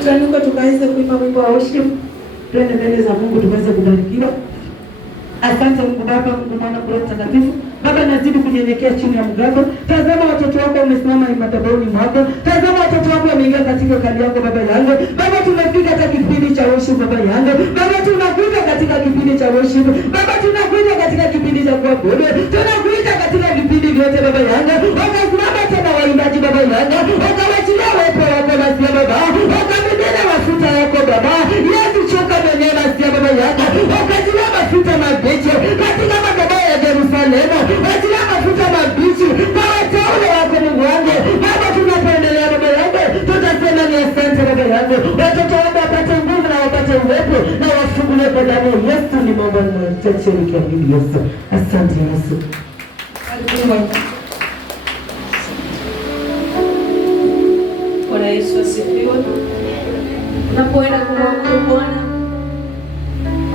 Tunanuka tukaweze kuimba wimbo wa worship. Twende mbele za Mungu tuweze kubarikiwa. Asante Mungu Baba, Mungu Mwana, Roho Mtakatifu. Baba, nazidi kunyenyekea chini ya mgako. Tazama watoto wako wamesimama madhabahuni mwako. Tazama watoto wako wameingia katika kali yako Baba yangu. Baba, tunafika katika kipindi cha worship Baba yangu. Baba, tunakuja katika kipindi cha worship. Baba, tunakuja katika kipindi cha kuabudu. Tunakuja katika vipindi vyote Baba yangu. Wakasimama tena waimbaji Baba yangu. Wakawachilia uwepo wako basi Baba. Wakamimina mafuta yako Baba. Yesu choka mwenyewe basi Baba yangu. Wakachilia mafuta mabichi katika madhabahu ya Yerusalemu. Wachilia mafuta mabichi kwa wateule wako Mungu wangu. Baba, tunapoendelea Baba yangu, tutasema ni asante Baba yangu. Watoto wako wapate nguvu na wapate uwepo na wafungulie kwa damu ya Yesu. Ni mambo machache nikiamini Yesu. Asante Yesu. Bwana Yesu asifiwe. Unapoenda kumwabudu Bwana,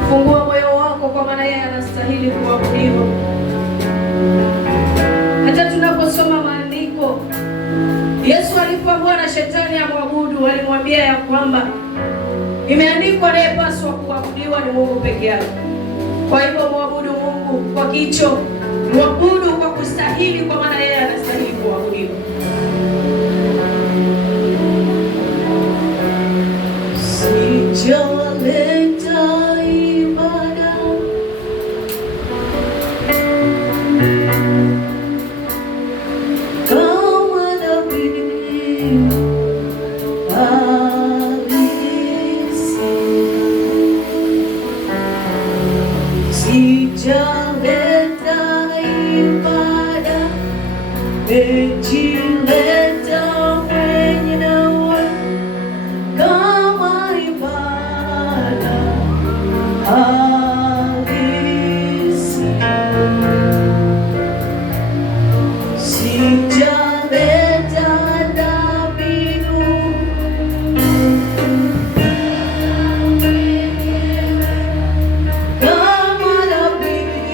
fungua moyo wako, kwa maana yeye anastahili kuabudiwa. Hata tunaposoma maandiko, Yesu alipoambiwa na shetani amwabudu, alimwambia ya kwamba imeandikwa, anayepaswa kuabudiwa ni Mungu peke yake. Kwa hivyo mwabudu Mungu kwa kicho, mwabudu kwa kustahili, kwa maana yeye anastahili kuabudiwa. Sijaleta ibada kama nabii halisi, sijaleta ibada, nimejileta mwenyewe kama ibada halisi. Sijaleta dhabihu kama dhabihu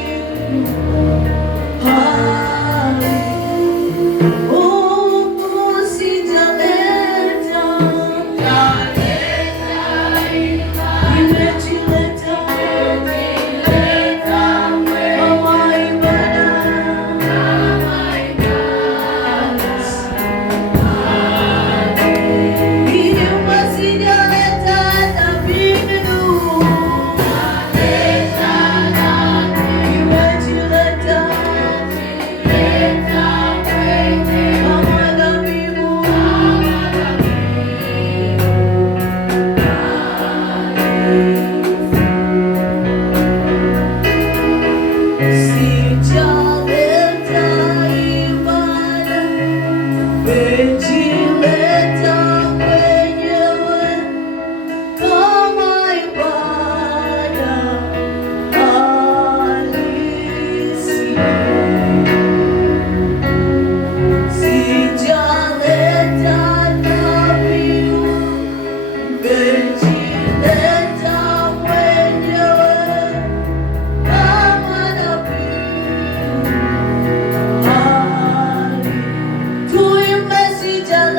Tuimbe sijaleta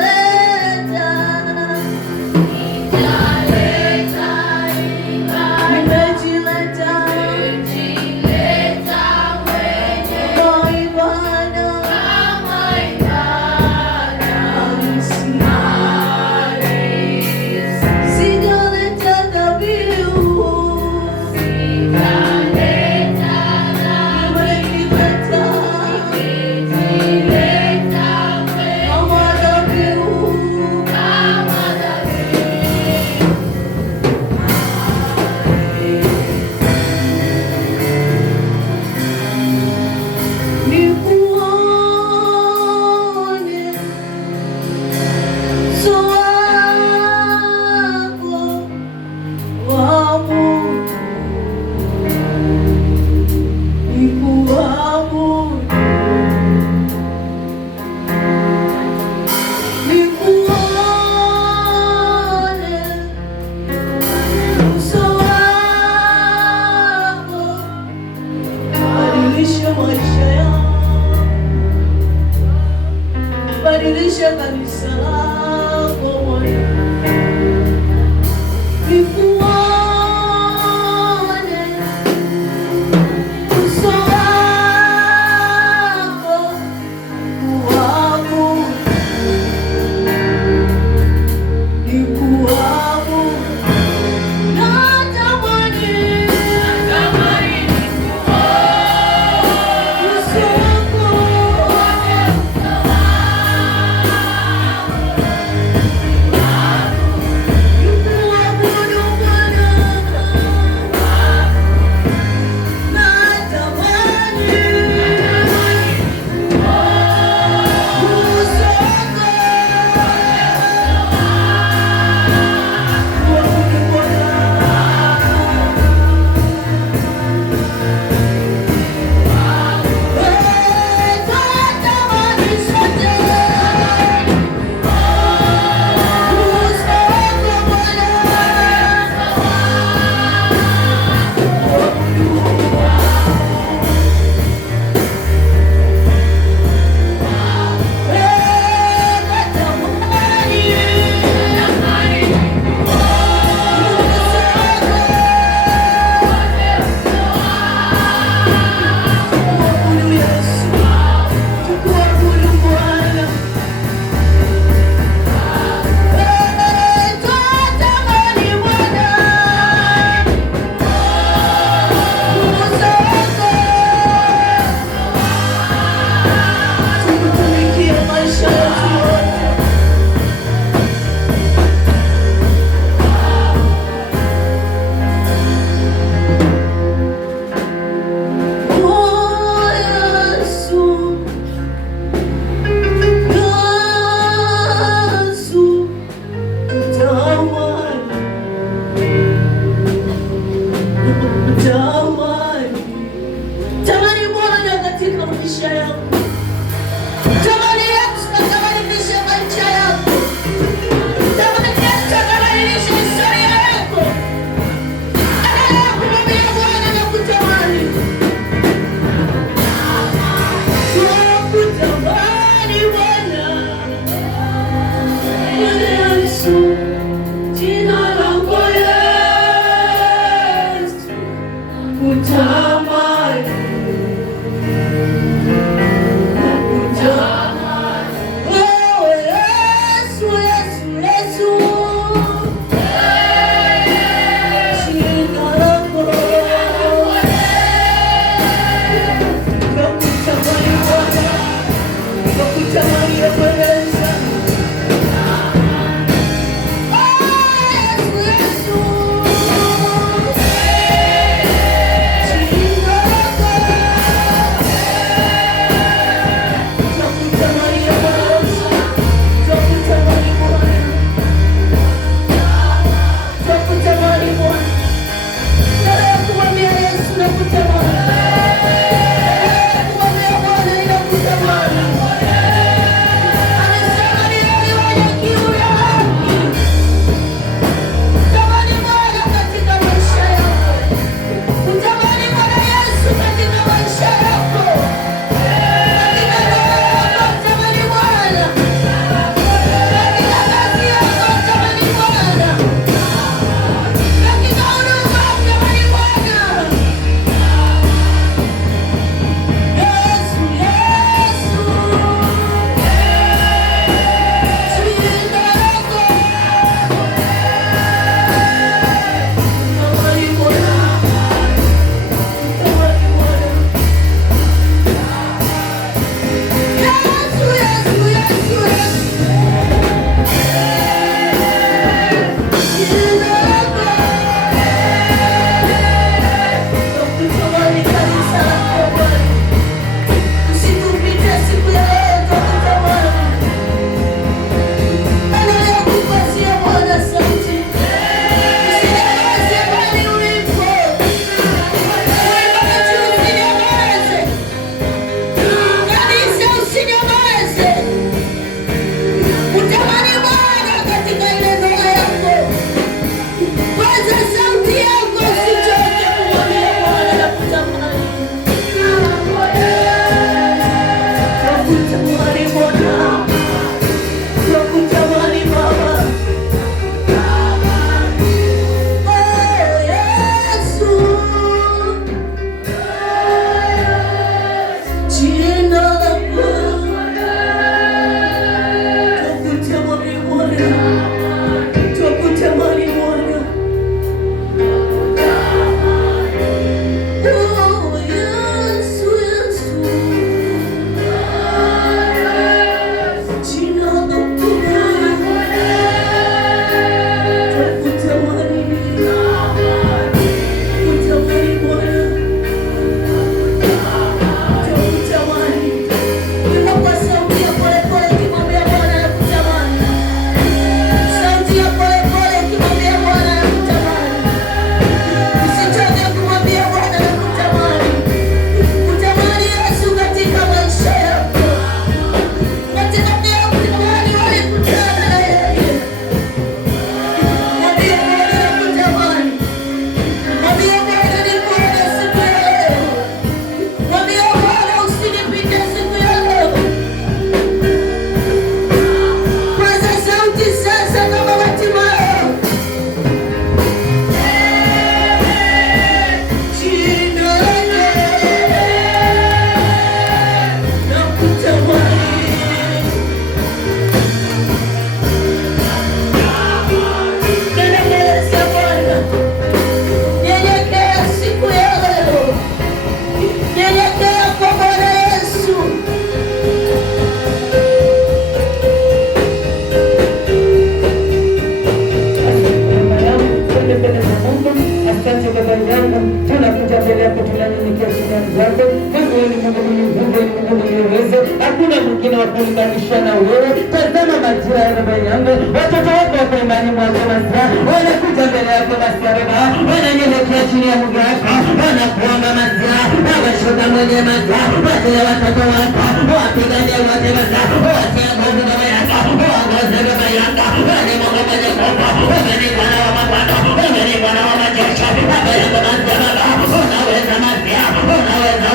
Mfalme. Watoto wako wako imani mwako Masia, wanakuja mbele yako Masia Baba, wananyenyekea chini ya mguu wako, wanakuomba Masia, nawashuka mwenye Masia, watie watoto wako, wapiganie wote Masia, watie nguvu Baba yako, waongoze Baba yako, wani Mungu mwenye nguvu, wewe ni Bwana wa mabwana, wewe ni Bwana wa majeshi, Baba yako Masia Baba, unaweza Masia, unaweza,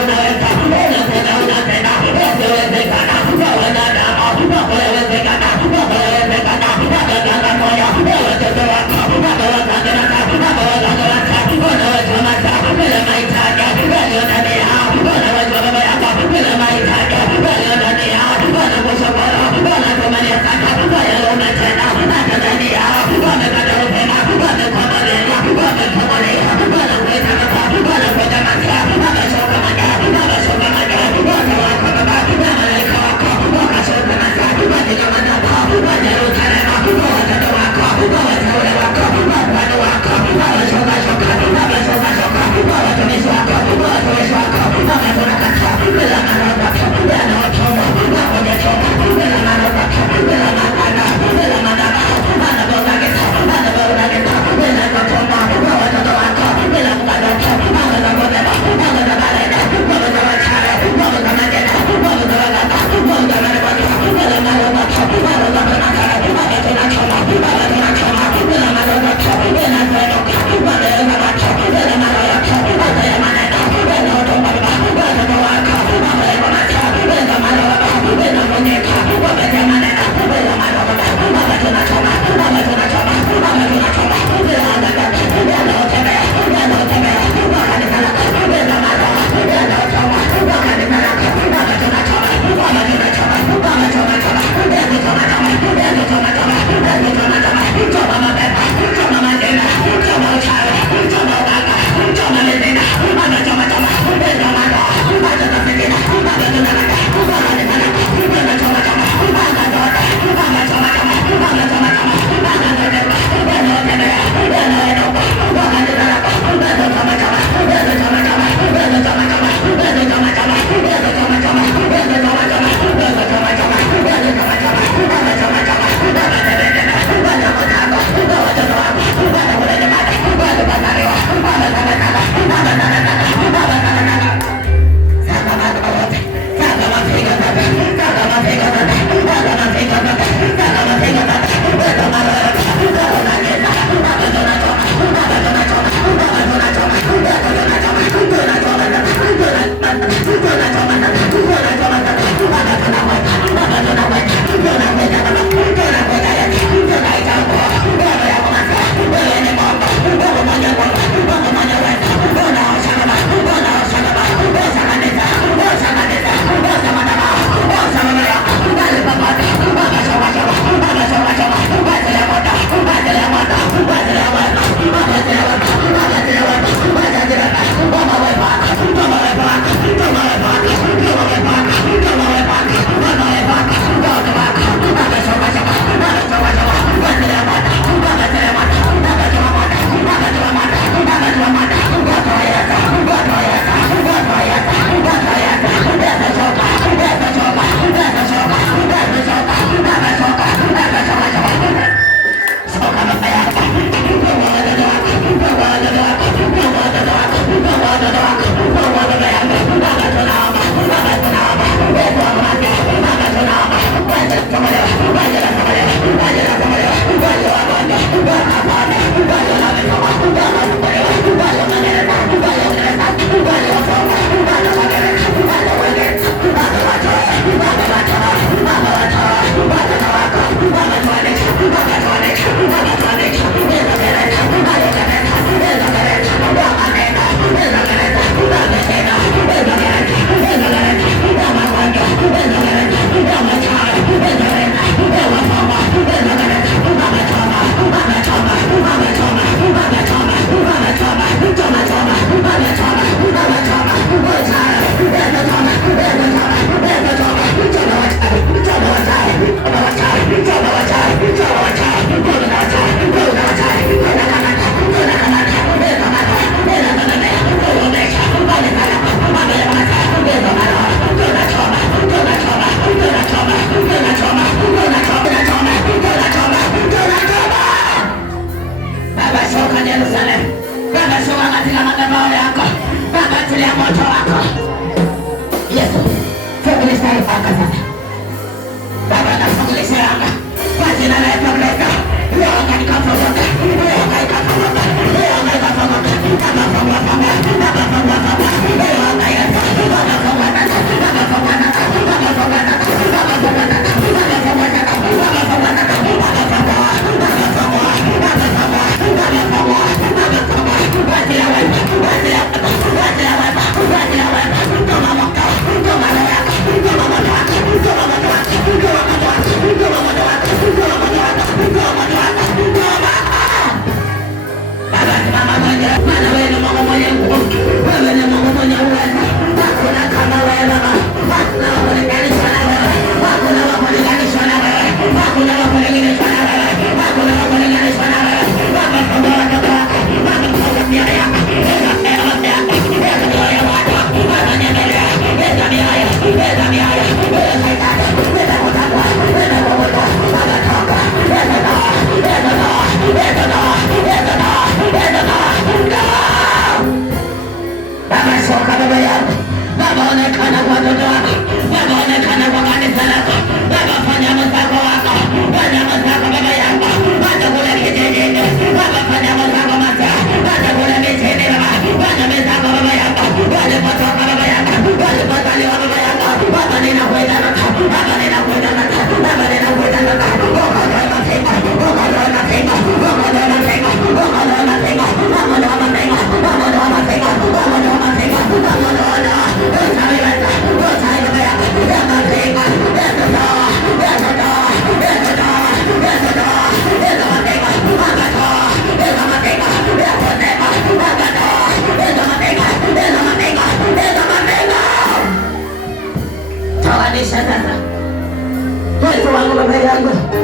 unatenda, usiwezekana, wanadamu, Baba yawezekana, Baba yawezekana, Baba ganga moyo, watoto wako, Baba wakangana, Baba wakangana, unaweza Masia, bila mahitaji, bila ndani yao, unaweza Baba yako, bila mahitaji, bila ndani yao, wanakusha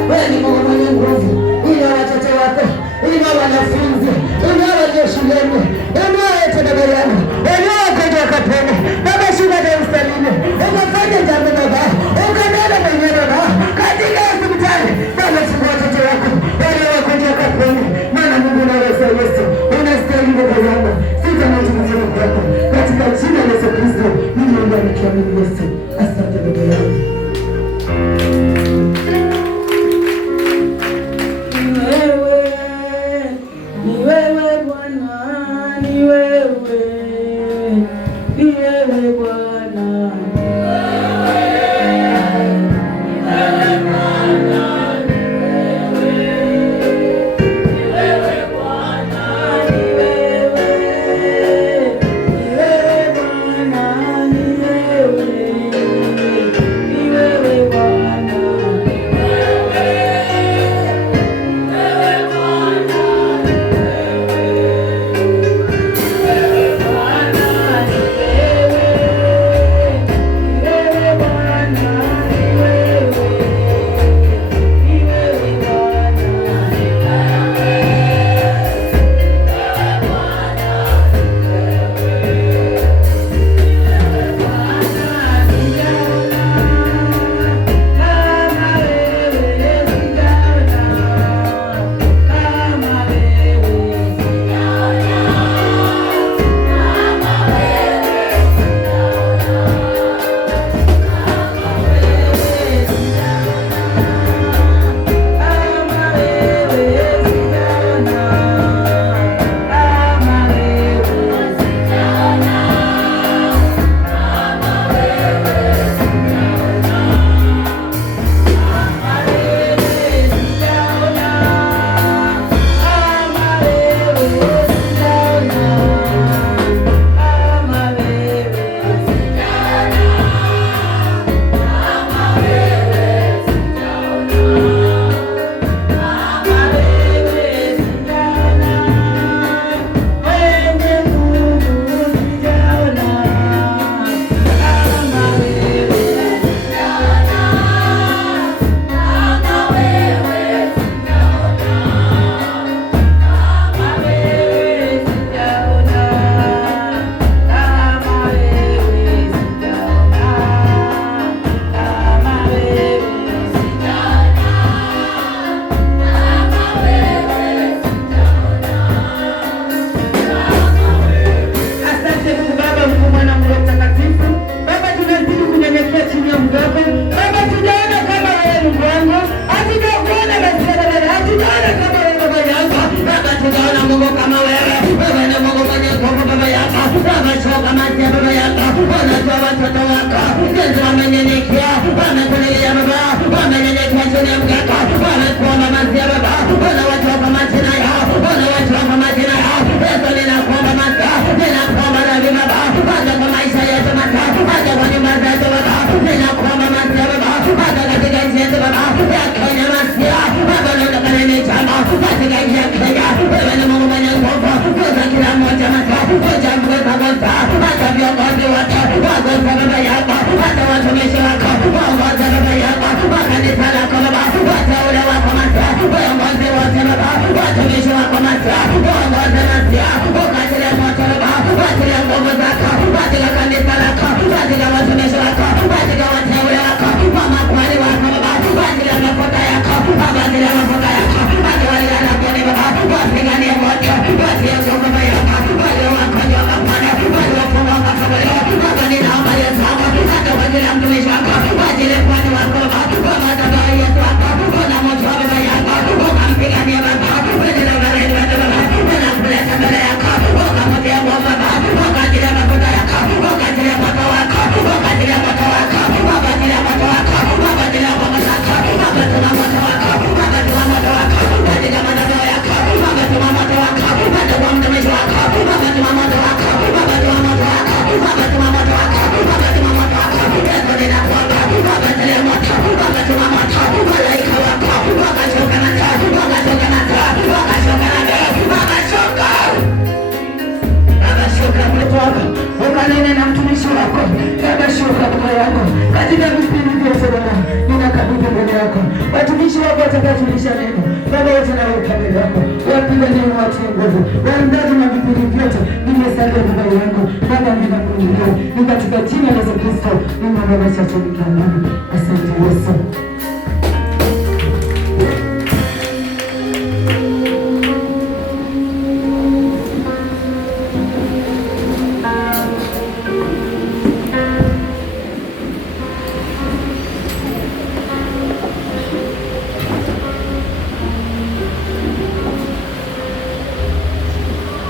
Wewe ni Mungu mwenye nguvu, ili watoto wako, ili wanafunzi, ili walio shuleni, ili wote Baba yangu, ili wote wakapenda Baba shule ya usalimu, ukafanya jambo Baba, ukanena mwenyewe Baba, katika hospitali Baba, chukua watoto wako, ili wakoje wakapenda, maana Mungu unaweza Yesu, unastahili Baba yangu, sifa na utukufu kwako, katika jina la Yesu Kristo, ninaomba nikiamini Yesu, asante Baba yangu. Wewe kulisha neno. Baba wote na ukabili wako, wapiganie watu nguvu, waandaji na vipindi vyote, nimesalia baba yangu, Baba ninakuinulia, ni katika jina la Yesu Kristo, ninaomba sasa.